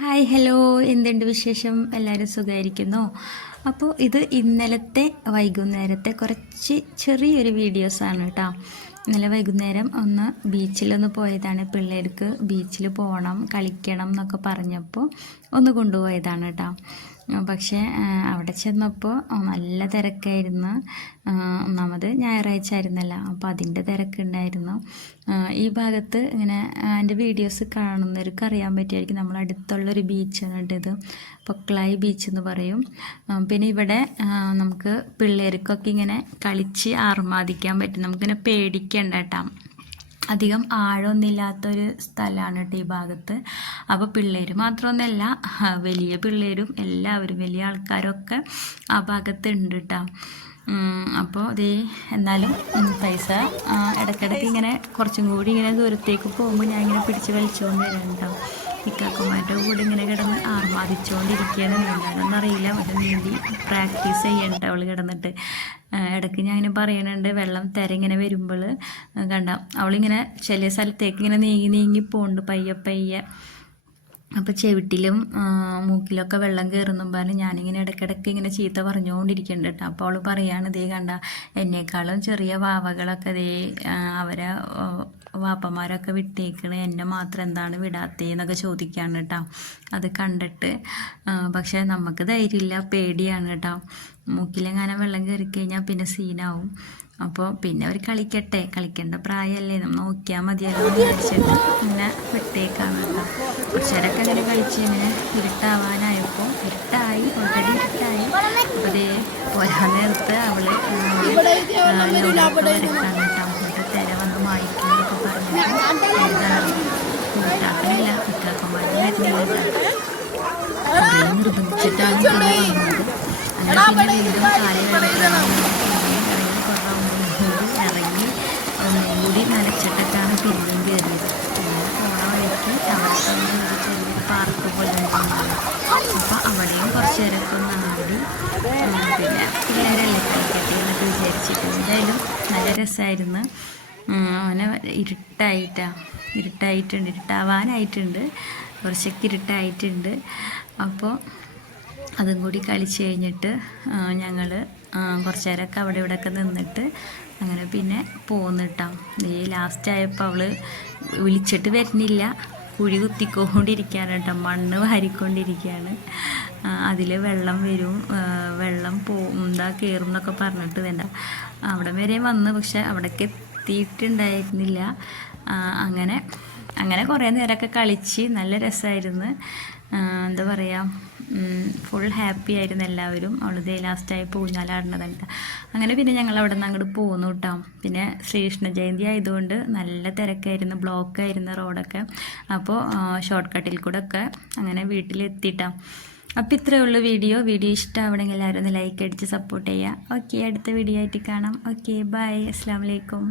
Hi hello എന്തുണ്ട് വിശേഷം? എല്ലാവരും സുഖമായിരിക്കുന്നോ അപ്പോൾ ഇത് ഇന്നലത്തെ വൈകുന്നേരത്തെ കുറച്ച് ചെറിയൊരു വീഡിയോസാണ് കേട്ടോ ഇന്നലെ വൈകുന്നേരം ഒന്ന് ബീച്ചിലൊന്ന് പോയതാണ്. പിള്ളേർക്ക് ബീച്ചിൽ പോകണം കളിക്കണം എന്നൊക്കെ പറഞ്ഞപ്പോൾ ഒന്ന് കൊണ്ടുപോയതാണ് കേട്ടോ പക്ഷേ അവിടെ ചെന്നപ്പോൾ നല്ല തിരക്കായിരുന്നു. ഒന്നാമത് ഞായറാഴ്ച ആയിരുന്നല്ലോ അപ്പോൾ അതിന്റെ തിരക്കുണ്ടായിരുന്നു ഈ ഭാഗത്ത് ഇങ്ങനെ എന്റെ വീഡിയോസ് കാണുന്നവർക്ക് അറിയാൻ പറ്റുമായിരിക്കും. നമ്മളടുത്തുള്ളൊരു ബീച്ചാണ് ഇത്. പൊക്ലായി ബീച്ച് എന്ന് പറയും. പിന്നെ ഇവിടെ നമുക്ക് പിള്ളേർക്കൊക്കെ ഇങ്ങനെ കളിച്ച് ആർമാദിക്കാൻ പറ്റും. നമുക്കിങ്ങനെ പേടിക്കണ്ട കേട്ടോ. അധികം ആഴമൊന്നുമില്ലാത്തൊരു സ്ഥലമാണ് കേട്ടോ ഈ ഭാഗത്ത്. അപ്പോൾ പിള്ളേർ മാത്രമൊന്നുമല്ല വലിയ പിള്ളേരും എല്ലാവരും വലിയ ആൾക്കാരൊക്കെ ആ ഭാഗത്ത് ഉണ്ട് കേട്ടോ അപ്പോൾ അതേ എന്നാലും പൈസ ഇടയ്ക്കിടയ്ക്ക് ഇങ്ങനെ കുറച്ചും കൂടി ഇങ്ങനെ ദൂരത്തേക്ക് പോകുമ്പോൾ ഞാൻ ഇങ്ങനെ പിടിച്ച് വലിച്ചുകൊണ്ട് വരാം വരാനുണ്ടാവും ഇക്കാക്കുമാരുടെ കൂടെ ഇങ്ങനെ കിടന്ന് ആർമാദിച്ചുകൊണ്ടിരിക്കുകയാണ് നീന്താനൊന്നറിയില്ല ഒരു നീന്തി പ്രാക്ടീസ് ചെയ്യണ്ട അവൾ കിടന്നിട്ട്. ഇടയ്ക്ക് ഞാൻ ഇങ്ങനെ വെള്ളം തിര ഇങ്ങനെ വരുമ്പോൾ കണ്ട അവളിങ്ങനെ ചില സ്ഥലത്തേക്ക് ഇങ്ങനെ നീങ്ങി നീങ്ങി പോകുന്നുണ്ട് പയ്യെ പയ്യെ. അപ്പോൾ ചെവിട്ടിലും മൂക്കിലൊക്കെ വെള്ളം കയറുന്നും പറഞ്ഞ് ഞാനിങ്ങനെ ഇടയ്ക്കിടയ്ക്ക് ഇങ്ങനെ ചീത്ത പറഞ്ഞുകൊണ്ടിരിക്കുന്നുണ്ട് കേട്ടോ. അപ്പോൾ അവൾ പറയാണ് ഇതേ കണ്ട എന്നേക്കാളും ചെറിയ വാവകളൊക്കെ ദേ അവരെ വാപ്പമാരൊക്കെ വിട്ടേക്കണ്. എന്നെ മാത്രം എന്താണ് വിടാത്തേന്നൊക്കെ ചോദിക്കുകയാണ് കേട്ടോ. അത് കണ്ടിട്ട് പക്ഷേ നമുക്ക് ധൈര്യമില്ല പേടിയാണ് കേട്ടോ. മൂക്കിലെങ്ങാനും വെള്ളം കയറി കഴിഞ്ഞാൽ പിന്നെ സീനാവും. അപ്പോൾ പിന്നെ അവർ കളിക്കട്ടെ. കളിക്കേണ്ട പ്രായമല്ലേ നമ്മൾ നോക്കിയാൽ മതിയല്ലോ പിന്നെ വിട്ടേക്കാണ് കുറച്ചേരൊക്കെ അങ്ങനെ കളിച്ച് ഇങ്ങനെ ഇരുട്ടാവാനായപ്പോൾ ഇരുട്ടായി ഓൾറെഡി ഇരുട്ടായി. അതേ പോരാ നേരത്ത് അവൾ എടുക്കാണ് കേട്ടോ. തിര വന്ന് വായിക്കുന്നൊക്കെ പറഞ്ഞു. കൂട്ടാക്കണില്ല കുട്ടാക്കന്മാരും വരുന്നില്ല നിർബന്ധിച്ചിട്ടാണ് വന്നത് അങ്ങനെ പിന്നെ വീണ്ടും കാലം ഇറങ്ങി ഒന്നും നനച്ചിട്ടൊക്കെയാണ് പിന്നെയും കയറിയത് പോണ വഴിക്ക് അവിടെ ഒരു പാർക്ക് പോലെ ഉണ്ടായിരുന്നു അവിടെയും കുറച്ച് നേരമൊക്കെ ഒന്ന് ആടി പിന്നെ പിള്ളേരല്ലേ കളിക്കട്ടെ എന്നൊക്കെ വിചാരിച്ചിട്ട് എന്തായാലും നല്ല രസമായിരുന്നു അവനെ ഇരുട്ടായിട്ടാണ് ഇരുട്ടായിട്ടുണ്ട് ഇരുട്ടാവാനായിട്ടുണ്ട്. കുറച്ചൊക്കെ ഇരുട്ടായിട്ടുണ്ട്. അപ്പോൾ അതും കൂടി കളിച്ച് കഴിഞ്ഞിട്ട് ഞങ്ങൾ കുറച്ച് നേരമൊക്കെ അവിടെ ഇവിടെയൊക്കെ നിന്നിട്ട് അങ്ങനെ പിന്നെ പോന്നിട്ടാം ഈ ലാസ്റ്റ് ആയപ്പോൾ അവൾ വിളിച്ചിട്ട് വരുന്നില്ല. കുഴി കുത്തിക്കൊണ്ടിരിക്കുകയാണ് കേട്ടോ മണ്ണ് വാരിക്കൊണ്ടിരിക്കുകയാണ് അതിൽ വെള്ളം വരും. വെള്ളം പോ എന്താ കയറും എന്നൊക്കെ പറഞ്ഞിട്ട് വേണ്ട. അവിടെ വരെ വന്ന് പക്ഷെ അവിടേക്ക് എത്തിയിട്ടുണ്ടായിരുന്നില്ല. അങ്ങനെ അങ്ങനെ കുറേ നേരമൊക്കെ കളിച്ച് നല്ല രസമായിരുന്നു. എന്താ പറയുക ഫുൾ ഹാപ്പി ആയിരുന്നു എല്ലാവരും. അവളത് ലാസ്റ്റായി പൂഞ്ഞാലാടണതല്ല അങ്ങനെ പിന്നെ ഞങ്ങൾ അവിടെ നിന്ന് അങ്ങോട്ട് പോന്നു കേട്ടോ പിന്നെ ശ്രീകൃഷ്ണ ജയന്തി ആയതുകൊണ്ട് നല്ല തിരക്കായിരുന്നു. ബ്ലോക്കായിരുന്നു റോഡൊക്കെ. അപ്പോൾ ഷോർട്ട് കട്ടിൽ കൂടെ ഒക്കെ അങ്ങനെ വീട്ടിലെത്തിയിട്ടാം അപ്പോൾ ഇത്രയേ ഉള്ളൂ വീഡിയോ. വീഡിയോ ഇഷ്ടമാവണമെങ്കിൽ എല്ലാവരും ഒന്ന് ലൈക്ക് അടിച്ച് സപ്പോർട്ട് ചെയ്യുക. ഓക്കെ അടുത്ത വീഡിയോ ആയിട്ട് കാണാം. ഓക്കെ ബൈ അസ്സാം വലൈക്കും